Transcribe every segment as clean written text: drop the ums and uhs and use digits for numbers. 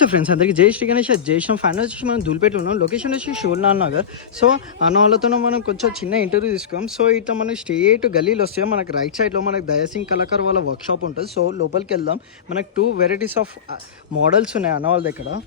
So friends అందరికీ జై Shri Ganesh. జైశ్యామ్ fan వచ్చేసి మనం ధూల్పేట ఉన్నాం. లొకేషన్ వచ్చి షోల్నాథ్ నగర్. సో అన్న వాళ్ళతో మనం కొంచెం చిన్న ఇంటర్వ్యూ తీసుకున్నాం. సో ఇట్లా మనకి స్ట్రేట్ గల్లీలో వస్తే మనకి రైట్ సైడ్లో మనకి దయాసింగ్ కళాకార్ వాళ్ళ వర్క్షాప్ ఉంటుంది. సో లోపలికి వెళ్దాం. మనకి 2 వెరైటీస్ ఆఫ్ మోడల్స్ ఉన్నాయి అన్న వాళ్ళ దగ్గర.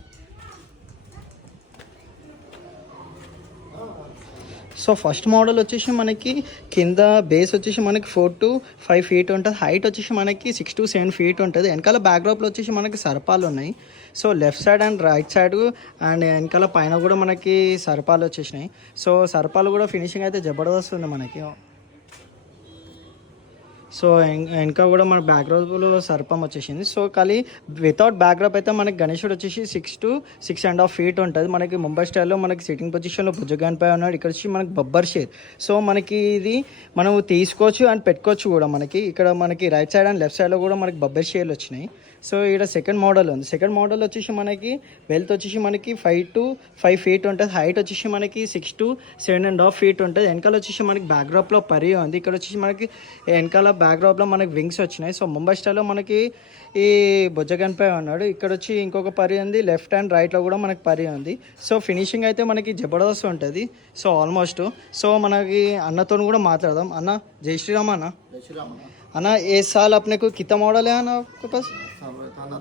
సో ఫస్ట్ మోడల్ వచ్చేసి మనకి కింద బేస్ వచ్చేసి మనకి 4 to 5 feet ఉంటుంది. హైట్ వచ్చేసి మనకి 6 to 7 feet ఉంటుంది. వెనకాల బ్యాక్డ్రాప్లో వచ్చేసి మనకి సర్పాలు ఉన్నాయి. So left side and right side and వెనకాల పైన కూడా మనకి సర్పాలు వచ్చేసినాయి. సో సర్పాలు కూడా ఫినిషింగ్ అయితే జబర్దస్త్ ఉంది మనకి. సో ఇంకా కూడా మన బ్యాక్డ్రాప్లో సర్పం వచ్చేసింది. సో కానీ వితౌట్ బ్యాక్డ్రాప్ అయితే మనకి గణేశుడు వచ్చేసి 6 to 6.5 feet ఉంటుంది. మనకి ముంబై స్టైల్లో మనకి సిట్టింగ్ పొజిషన్లో భుజగాన్పై ఉన్నాడు. ఇక్కడ వచ్చి మనకి బబ్బర్ షేర్. సో మనకి ఇది మనం తీసుకోవచ్చు అండ్ పెట్టుకోవచ్చు కూడా. మనకి ఇక్కడ మనకి రైట్ సైడ్ అండ్ లెఫ్ట్ సైడ్లో కూడా మనకి బబ్బర్ షేర్లు వచ్చినాయి. సో ఇక్కడ సెకండ్ మోడల్ ఉంది. సెకండ్ మోడల్ వచ్చేసి మనకి వెల్త్ వచ్చేసి మనకి 5 to 5 feet ఉంటుంది. హైట్ వచ్చేసి మనకి 6 to 7.5 feet ఉంటుంది. వెనకాల వచ్చేసి మనకి బ్యాక్డ్రాప్లో పరి ఉంది. ఇక్కడ వచ్చేసి మనకి వెనకాల బ్యాక్డ్రాప్లో మనకి వింగ్స్ వచ్చినాయి. సో ముంబై స్టైల్లో మనకి ఈ బొజ్జగన్పై ఉన్నాడు. ఇక్కడ వచ్చి ఇంకొక పరి ఉంది. లెఫ్ట్ అండ్ రైట్లో కూడా మనకి పరి ఉంది. సో ఫినిషింగ్ అయితే మనకి జబర్దస్త్ ఉంటుంది. సో ఆల్మోస్ట్ సో మనకి అన్నతో కూడా మాట్లాడదాం. అన్న జై శ్రీరామ్. అన్న అన్న ఏ సాల్ अपने को कितना मॉडल है ना आपके पास?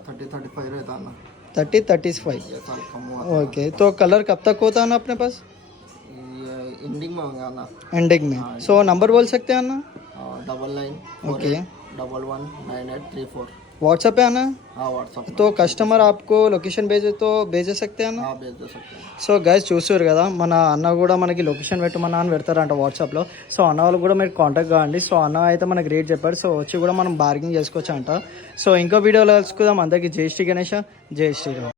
30-35 रहता ना. 30-35. ये साल कम हुआ. ओके तो कलर कब तक होता है ना अपने पास? ये एंडिंग में होगा ना. एंडिंग में. सो नंबर बोल सकते हैं ना? 99 ओके 119834. व्हाट्सएप है ना? हाँ व्हाट्सअप. तो कस्टमर आपको లొకేషన్ भेज सकते हैं ना? हाँ भेज दे सकते हैं. సో గైస్ చూస్తారు కదా, మన అన్న కూడా మనకి లొకేషన్ పెట్టమన్నా అని పెడతారంట వాట్సాప్లో. సో అన్న వాళ్ళు కూడా మీరు కాంటాక్ట్ కావండి. సో అన్న అయితే మనకి రేట్ చెప్పాడు. సో వచ్చి కూడా మనం బార్గెనింగ్ చేసుకోవచ్చు అంట. సో ఇంకో వీడియోలో కలుసుకుందాం. అందరికీ జై శ్రీ గణేష, జై శ్రీరామ్.